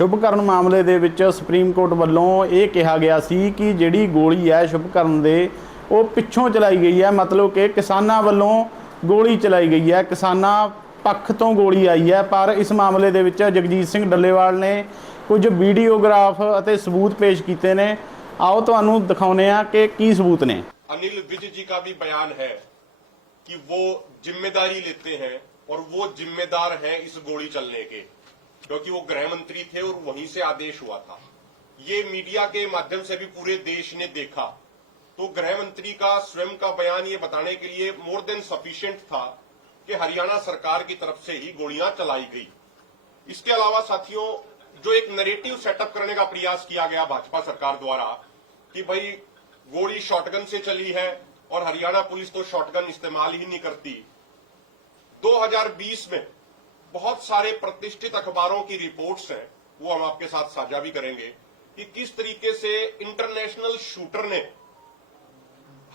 शुभकरण मामले दे विच supreme court ਵੱਲੋਂ ਇਹ ਕਿਹਾ ਗਿਆ ਸੀ कि ਜਿਹੜੀ ਗੋਲੀ है शुभकरण ਦੇ ਉਹ ਪਿੱਛੋਂ ਚਲਾਈ ਗਈ है, मतलब कि किसानां ਵੱਲੋਂ ਗੋਲੀ ਚਲਾਈ ਗਈ है, किसानां पक्ष तो गोली आई है। पर इस मामले ਦੇ ਵਿੱਚ जगजीत सिंह डल्लेवाल ने कुछ वीडियोग्राफ ਅਤੇ सबूत पेश किए ने। आओ ਤੁਹਾਨੂੰ दिखाने कि की सबूत ने। अनिल विज जी का भी बयान है कि वो जिम्मेदारी लेते हैं और वो जिम्मेदार हैं इस गोली चलने के, क्योंकि वो गृह मंत्री थे और वहीं से आदेश हुआ था। ये मीडिया के माध्यम से भी पूरे देश ने देखा, तो गृह मंत्री का स्वयं का बयान ये बताने के लिए मोर देन सफिशिएंट था कि हरियाणा सरकार की तरफ से ही गोलियां चलाई गई। इसके अलावा साथियों, जो एक नैरेटिव सेटअप करने का प्रयास किया गया भाजपा सरकार द्वारा कि भाई गोली शॉटगन से चली है और हरियाणा पुलिस तो शॉटगन इस्तेमाल ही नहीं करती। 2020 में बहुत सारे प्रतिष्ठित अखबारों की रिपोर्ट्स हैं, वो हम आपके साथ साझा भी करेंगे कि किस तरीके से इंटरनेशनल शूटर ने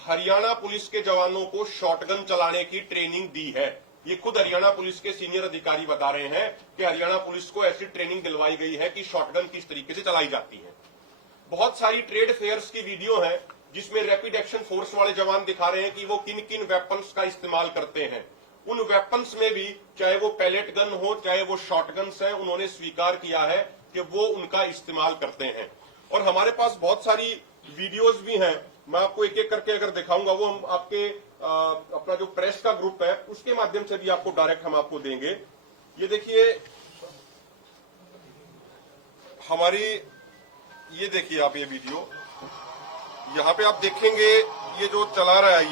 हरियाणा पुलिस के जवानों को शॉटगन चलाने की ट्रेनिंग दी है। ये खुद हरियाणा पुलिस के सीनियर अधिकारी बता रहे हैं कि हरियाणा पुलिस को ऐसी ट्रेनिंग दिलवाई गई है कि शॉटगन किस तरीके से चलाई जाती है। बहुत सारी ट्रेड फेयर्स की वीडियो है जिसमें रैपिड एक्शन फोर्स वाले जवान दिखा रहे हैं कि वो किन किन वेपन्स का इस्तेमाल करते हैं। उन वेपन्स में भी चाहे वो पैलेट गन हो चाहे वो शॉटगन्स हैं, उन्होंने स्वीकार किया है कि वो उनका इस्तेमाल करते हैं। और हमारे पास बहुत सारी वीडियोज भी हैं, मैं आपको एक एक करके अगर दिखाऊंगा, वो हम आपके अपना जो प्रेस का ग्रुप है उसके माध्यम से भी आपको डायरेक्ट हम आपको देंगे। ये देखिए हमारी, ये देखिए आप ये वीडियो, यहां पे आप देखेंगे ये जो चला रहा है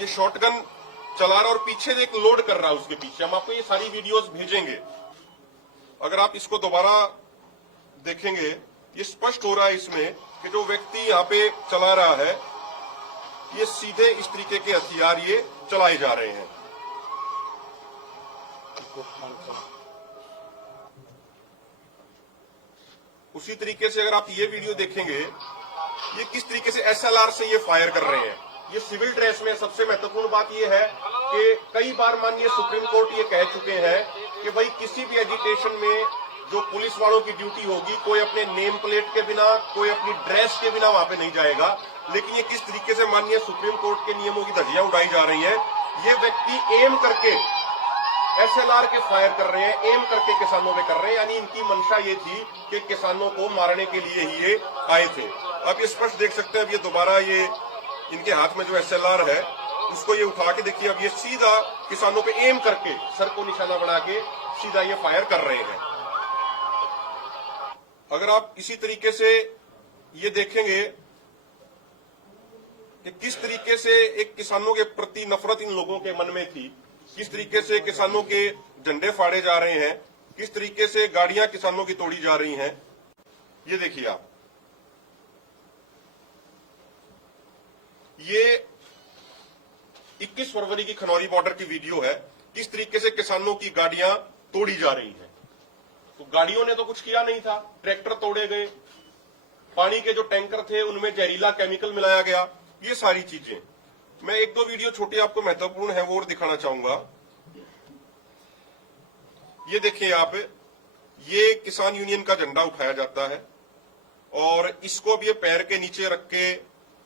ये शॉटगन चला रहा और पीछे एक लोड कर रहा है उसके पीछे। हम आपको ये सारी वीडियोस भेजेंगे, अगर आप इसको दोबारा देखेंगे ये स्पष्ट हो रहा है इसमें कि जो व्यक्ति यहाँ पे चला रहा है ये सीधे इस तरीके के हथियार ये चलाए जा रहे हैं। उसी तरीके से अगर आप ये वीडियो देखेंगे ये किस तरीके से एसएलआर से ये फायर कर रहे हैं। ये सिविल ड्रेस में। सबसे महत्वपूर्ण बात ये है कि कई बार माननीय सुप्रीम कोर्ट ये कह चुके हैं कि भाई किसी भी एजिटेशन में जो पुलिस वालों की ड्यूटी होगी, कोई अपने नेम प्लेट के बिना, कोई अपनी ड्रेस के बिना वहां पे नहीं जाएगा। लेकिन ये किस तरीके से माननीय सुप्रीम कोर्ट के नियमों की धज्जियां उड़ाई जा रही है। ये व्यक्ति एम करके एसएलआर के फायर कर रहे हैं, एम करके किसानों पे कर रहे हैं, यानी इनकी मंशा ये थी कि किसानों को मारने के लिए ही ये आए थे। आप ये स्पष्ट देख सकते हैं, अब ये दोबारा ये इनके हाथ में जो एसएलआर है उसको ये उठा के देखिए, अब ये सीधा किसानों पे एम करके सर को निशाना बना के सीधा ये फायर कर रहे हैं। अगर आप इसी तरीके से ये देखेंगे कि किस तरीके से एक किसानों के प्रति नफरत इन लोगों के मन में थी, किस तरीके से किसानों के झंडे फाड़े जा रहे हैं, किस तरीके से गाड़ियां किसानों की तोड़ी जा रही हैं, ये देखिए आप। ये 21 फरवरी की खनौरी बॉर्डर की वीडियो है, किस तरीके से किसानों की गाड़ियां तोड़ी जा रही हैं। तो गाड़ियों ने तो कुछ किया नहीं था, ट्रैक्टर तोड़े गए, पानी के जो टैंकर थे उनमें जहरीला केमिकल मिलाया गया, ये सारी चीजें। मैं एक दो वीडियो छोटी आपको महत्वपूर्ण है वो और दिखाना चाहूंगा। ये देखिए आप, ये किसान यूनियन का झंडा उठाया जाता है और इसको अब ये पैर के नीचे रख के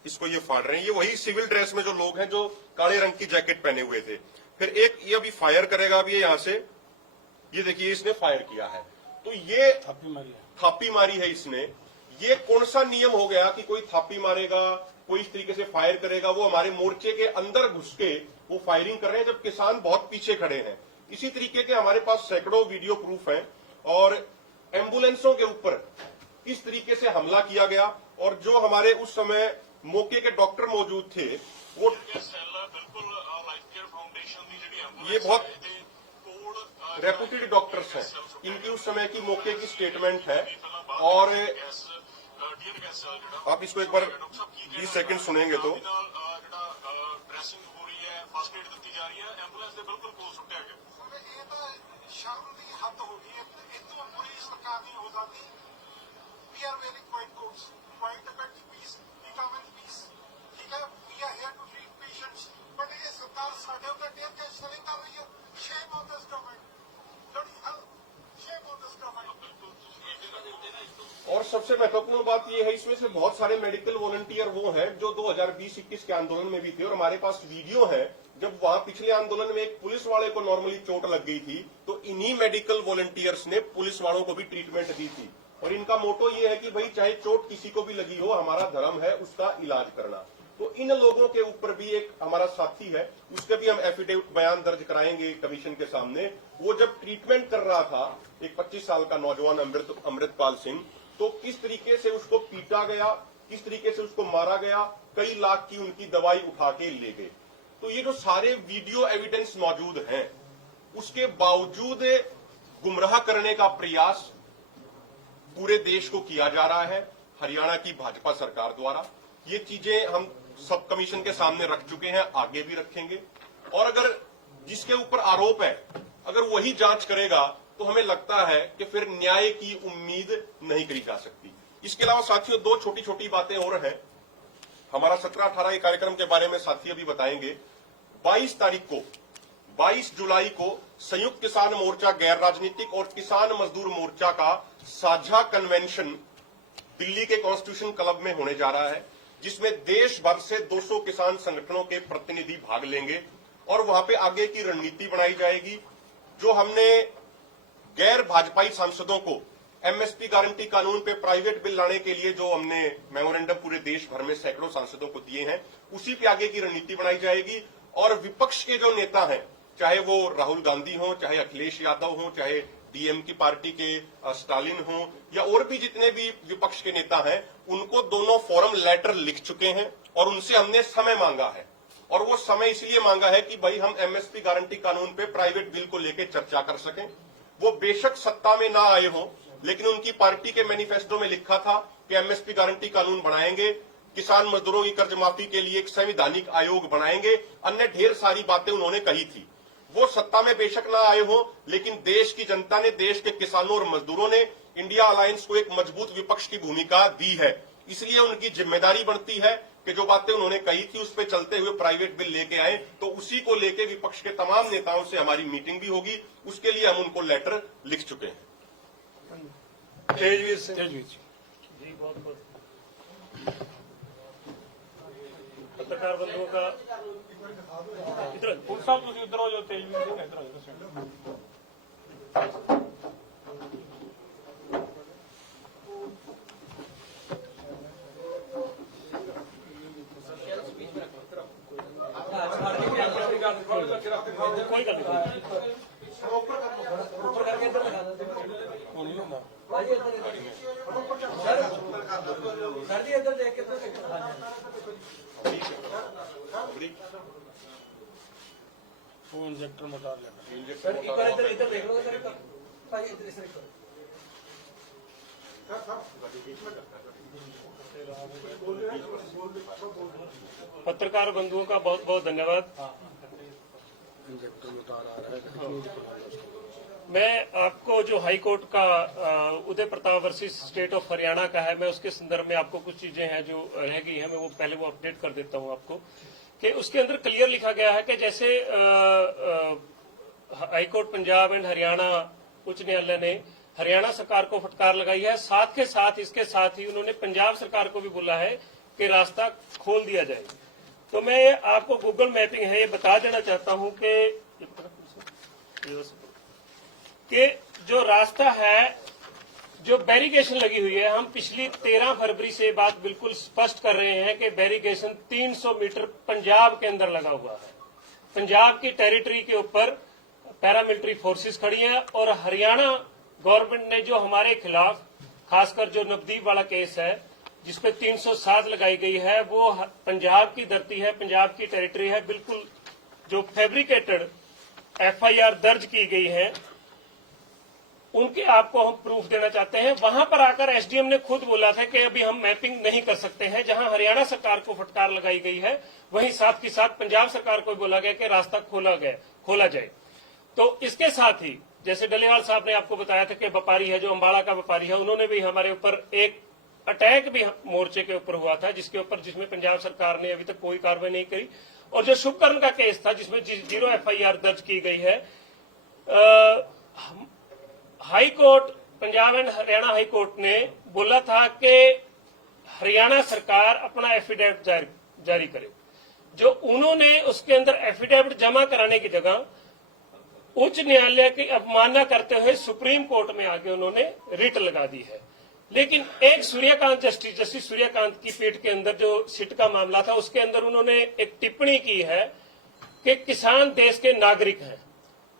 इसको ये फाड़ रहे हैं। ये वही सिविल ड्रेस में जो लोग हैं जो काले रंग की जैकेट पहने हुए थे। फिर एक ये अभी फायर करेगा, अभी ये यहां से, ये देखिए इसने फायर किया है, तो ये थापी मारी है इसने। ये कौन सा नियम हो गया कि कोई थापी मारेगा, कोई इस तरीके से फायर करेगा। वो हमारे मोर्चे के अंदर घुस के वो फायरिंग कर रहे हैं जब किसान बहुत पीछे खड़े हैं। इसी तरीके के हमारे पास सैकड़ों वीडियो प्रूफ हैं। और एम्बुलेंसों के ऊपर इस तरीके से हमला किया गया और जो हमारे उस समय मौके के डॉक्टर मौजूद थे वो, ये बहुत रेपुटेड डॉक्टर्स हैं, इनकी उस समय की मौके की स्टेटमेंट है। और आप इसको एक बार 20 सेकंड सुनेंगे तो Shame on this government. Bloody hell. Shame on this government. सबसे महत्वपूर्ण बात यह है, इसमें से बहुत सारे मेडिकल वॉलंटियर वो हैं जो 2020-21 के आंदोलन में भी थे, और हमारे पास वीडियो है जब वहां पिछले आंदोलन में एक पुलिस वाले को नॉर्मली चोट लग गई थी तो इन्हीं मेडिकल वॉलंटियर्स ने पुलिस वालों को भी ट्रीटमेंट दी थी। और इनका मोटो ये है कि भाई चाहे चोट किसी को भी लगी हो, हमारा धर्म है उसका इलाज करना। तो इन लोगों के ऊपर भी एक हमारा साथी है, उसके भी हम एफिडेविट बयान दर्ज कराएंगे कमीशन के सामने। वो जब ट्रीटमेंट कर रहा था, एक 25 साल का नौजवान अमृतपाल सिंह, तो किस तरीके से उसको पीटा गया, किस तरीके से उसको मारा गया, कई लाख की उनकी दवाई उठा के ले गए। तो ये जो सारे वीडियो एविडेंस मौजूद हैं, उसके बावजूद गुमराह करने का प्रयास पूरे देश को किया जा रहा है हरियाणा की भाजपा सरकार द्वारा। ये चीजें हम सब कमीशन के सामने रख चुके हैं, आगे भी रखेंगे। और अगर जिसके ऊपर आरोप है अगर वही जांच करेगा तो हमें लगता है कि फिर न्याय की उम्मीद नहीं करी जा सकती। इसके अलावा साथियों, दो छोटी छोटी बातें और हैं। हमारा 17-18 के कार्यक्रम के बारे में साथी अभी बताएंगे। 22 जुलाई को संयुक्त किसान मोर्चा, गैर राजनीतिक और किसान मजदूर मोर्चा का साझा कन्वेंशन दिल्ली के कॉन्स्टिट्यूशन क्लब में होने जा रहा है, जिसमें देश भर से 200 किसान संगठनों के प्रतिनिधि भाग लेंगे और वहां पे आगे की रणनीति बनाई जाएगी। जो हमने गैर भाजपाई सांसदों को एमएसपी गारंटी कानून पे प्राइवेट बिल लाने के लिए जो हमने मेमोरेंडम पूरे देश भर में सैकड़ों सांसदों को दिए हैं, उसी पे आगे की रणनीति बनाई जाएगी। और विपक्ष के जो नेता हैं, चाहे वो राहुल गांधी हो, चाहे अखिलेश यादव हो, चाहे डीएम की पार्टी के स्टालिन हो, या और भी जितने भी विपक्ष के नेता हैं, उनको दोनों फोरम लेटर लिख चुके हैं और उनसे हमने समय मांगा है। और वो समय इसलिए मांगा है कि भाई हम एमएसपी गारंटी कानून पे प्राइवेट बिल को लेकर चर्चा कर सकें। वो बेशक सत्ता में ना आए हों, लेकिन उनकी पार्टी के मैनिफेस्टो में लिखा था कि एमएसपी गारंटी कानून बनाएंगे, किसान मजदूरों की कर्ज माफी के लिए एक संवैधानिक आयोग बनाएंगे, अन्य ढेर सारी बातें उन्होंने कही थी। वो सत्ता में बेशक ना आए हो, लेकिन देश की जनता ने, देश के किसानों और मजदूरों ने इंडिया अलायंस को एक मजबूत विपक्ष की भूमिका दी है। इसलिए उनकी जिम्मेदारी बनती है कि जो बातें उन्होंने कही थी उस पर चलते हुए प्राइवेट बिल लेके आए। तो उसी को लेके विपक्ष के तमाम नेताओं से हमारी मीटिंग भी होगी, उसके लिए हम उनको लेटर लिख चुके हैं। तेजवीर जी, बहुत बहुत पत्रकार बंधुओं का इधर उधर हो जो तेजवीर जी इधर हो। कोई गल नहीं, ऊपर करके इधर लगा दो। सर जी इधर देख के वो इंजेक्टर में डाल लेना। सर एक बार इधर देख लो सर, भाई इधर से करो। पत्रकार बंधुओं का बहुत बहुत धन्यवाद। मैं आपको जो हाई कोर्ट का Uday Pratap versus state of Haryana का है, मैं उसके संदर्भ में आपको कुछ चीजें हैं जो रह गई है, मैं वो पहले वो अपडेट कर देता हूं आपको कि उसके अंदर क्लियर लिखा गया है कि जैसे high court Punjab and Haryana उच्च न्यायालय ने हरियाणा सरकार को फटकार लगाई है, साथ के साथ इसके साथ ही उन्होंने पंजाब सरकार को भी बोला है कि रास्ता खोल दिया जाए। तो मैं आपको गूगल मैपिंग है ये बता देना चाहता हूं कि जो रास्ता है, जो बैरिकेशन लगी हुई है, हम पिछली 13 फरवरी से बात बिल्कुल स्पष्ट कर रहे हैं कि बैरिकेशन 300 मीटर पंजाब के अंदर लगा हुआ है। पंजाब की टेरिटरी के ऊपर पैरामिलिट्री फोर्सेस खड़ी हैं और हरियाणा गवर्नमेंट ने जो हमारे खिलाफ, खासकर जो नवदीप वाला केस है जिसपे 307 लगाई गई है, वो पंजाब की धरती है, पंजाब की टेरिटरी है। बिल्कुल जो फैब्रिकेटेड एफआईआर दर्ज की गई है उनके आपको हम प्रूफ देना चाहते हैं। वहां पर आकर एसडीएम ने खुद बोला था कि अभी हम मैपिंग नहीं कर सकते हैं। जहां हरियाणा सरकार को फटकार लगाई गई है वहीं साथ ही साथ पंजाब सरकार को बोला गया कि रास्ता खोला जाए। तो इसके साथ ही जैसे डलेवाल साहब ने आपको बताया था कि व्यापारी है, जो अंबाला का व्यापारी है, उन्होंने भी हमारे ऊपर एक अटैक भी मोर्चे के ऊपर हुआ था जिसमें पंजाब सरकार ने अभी तक कोई कार्रवाई नहीं करी। और जो शुभकर्ण का केस था जिसमें 0 एफआईआर दर्ज की गई है, high court Punjab and Haryana high court ने बोला था कि हरियाणा सरकार अपना एफिडेविट जारी करे। जो उन्होंने उसके अंदर एफिडेविट जमा कराने की जगह उच्च न्यायालय की अवमानना करते हुए सुप्रीम कोर्ट में आगे उन्होंने रिट लगा दी है। लेकिन एक जस्टिस सूर्यकांत की पीठ के अंदर जो सिट का मामला था, उसके अंदर उन्होंने एक टिप्पणी की है कि किसान देश के नागरिक हैं।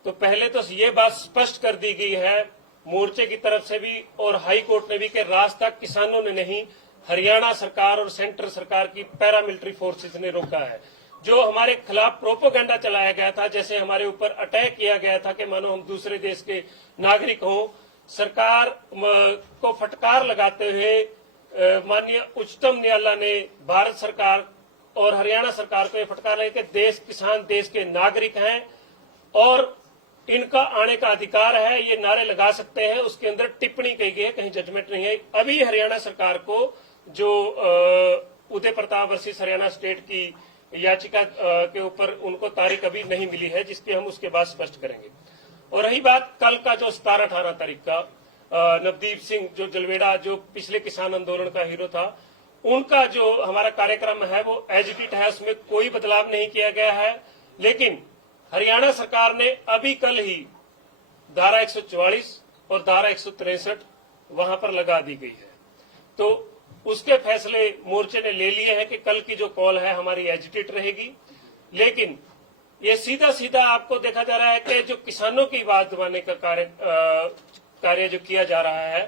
तो पहले तो ये बात स्पष्ट कर दी गई है मोर्चे की तरफ से भी और हाई कोर्ट ने भी कि रास्ता किसानों ने नहीं, हरियाणा सरकार और सेंट्रल सरकार की पैरामिलिट्री फोर्सेस ने रोका है। जो हमारे खिलाफ प्रोपोगंडा चलाया गया था, जैसे हमारे ऊपर अटैक किया गया था कि मानो हम दूसरे देश के नागरिक हों, सरकार को फटकार लगाते हुए माननीय उच्चतम न्यायालय ने भारत सरकार और हरियाणा सरकार को यह फटकार लगा कि देश किसान देश के नागरिक हैं और इनका आने का अधिकार है, ये नारे लगा सकते हैं। उसके अंदर टिप्पणी कही गई है, कहीं जजमेंट नहीं है। अभी हरियाणा सरकार को जो उदय प्रताप वर्सेस हरियाणा स्टेट की याचिका के ऊपर उनको तारीख अभी नहीं मिली है, जिसकी हम उसके बाद स्पष्ट करेंगे। और रही बात कल का जो 17-18 तारीख का नवदीप सिंह जो जलवेड़ा जो पिछले किसान आंदोलन का हीरो था, उनका जो हमारा कार्यक्रम है वो एज इट है, उसमें कोई बदलाव नहीं किया गया है। लेकिन हरियाणा सरकार ने अभी कल ही धारा 144 और धारा 163 वहां पर लगा दी गई है। तो उसके फैसले मोर्चे ने ले लिए हैं कि कल की जो कॉल है हमारी एजिटेट रहेगी। लेकिन ये सीधा सीधा आपको देखा जा रहा है कि जो किसानों की आवाज दबाने का कार्य जो किया जा रहा है,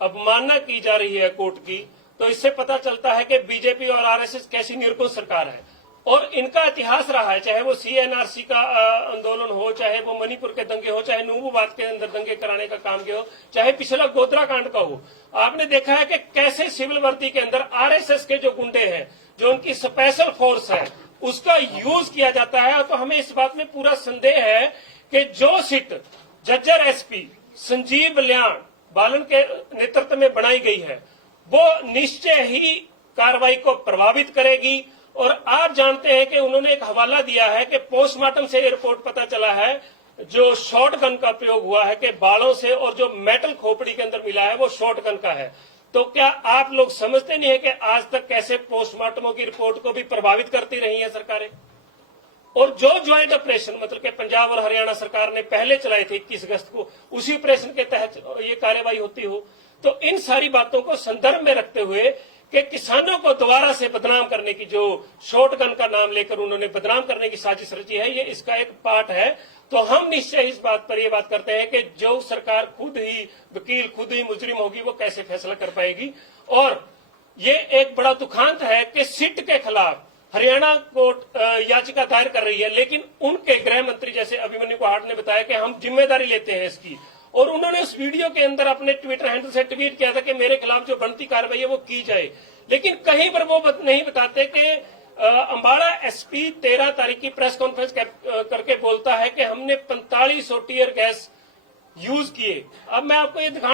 अवमानना की जा रही है कोर्ट की, तो इससे पता चलता है कि बीजेपी और आरएसएस कैसी निर्गुण सरकार है। और इनका इतिहास रहा है, चाहे वो सीएनआरसी का आंदोलन हो, चाहे वो मणिपुर के दंगे हो, चाहे नूबूबाद के अंदर दंगे कराने का काम किया हो, चाहे पिछला गोधरा कांड का हो। आपने देखा है कि कैसे सिविल वर्दी के अंदर आरएसएस के जो गुंडे हैं, जो उनकी स्पेशल फोर्स है, उसका यूज किया जाता है। तो हमें इस बात में पूरा संदेह है कि जो सिट झज्जर एसपी संजीव बलियाण बालन के नेतृत्व में बनाई गई है, वो निश्चय ही कार्रवाई को प्रभावित करेगी। और आप जानते हैं कि उन्होंने एक हवाला दिया है कि पोस्टमार्टम से ये रिपोर्ट पता चला है जो शॉर्ट गन का प्रयोग हुआ है कि बालों से, और जो मेटल खोपड़ी के अंदर मिला है वो शॉर्ट गन का है। तो क्या आप लोग समझते नहीं है कि आज तक कैसे पोस्टमार्टमों की रिपोर्ट को भी प्रभावित करती रही है सरकारें? और जो ज्वाइंट ऑपरेशन मतलब कि पंजाब और हरियाणा सरकार ने पहले चलाए थे 21 अगस्त को, उसी ऑपरेशन के तहत ये कार्रवाई होती हो। तो इन सारी बातों को संदर्भ में रखते हुए कि किसानों को दोबारा से बदनाम करने की, जो शॉटगन का नाम लेकर उन्होंने बदनाम करने की साजिश रची है, ये इसका एक पार्ट है। तो हम निश्चय इस बात पर ये बात करते हैं कि जो सरकार खुद ही वकील, खुद ही मुजरिम होगी, वो कैसे फैसला कर पाएगी। और ये एक बड़ा दुखांत है कि सिट के खिलाफ हरियाणा कोर्ट याचिका दायर कर रही है, लेकिन उनके गृह मंत्री जैसे अभिमन्यु कुहाड़ ने बताया कि हम जिम्मेदारी लेते हैं इसकी। और उन्होंने उस वीडियो के अंदर अपने ट्विटर हैंडल से ट्वीट किया था कि मेरे खिलाफ जो बनती कार्रवाई है वो की जाए। लेकिन कहीं पर वो नहीं बताते कि अंबाला एसपी 13 तारीख की प्रेस कॉन्फ्रेंस करके बोलता है कि हमने 4500 टीयर गैस यूज किए। अब मैं आपको ये दिखा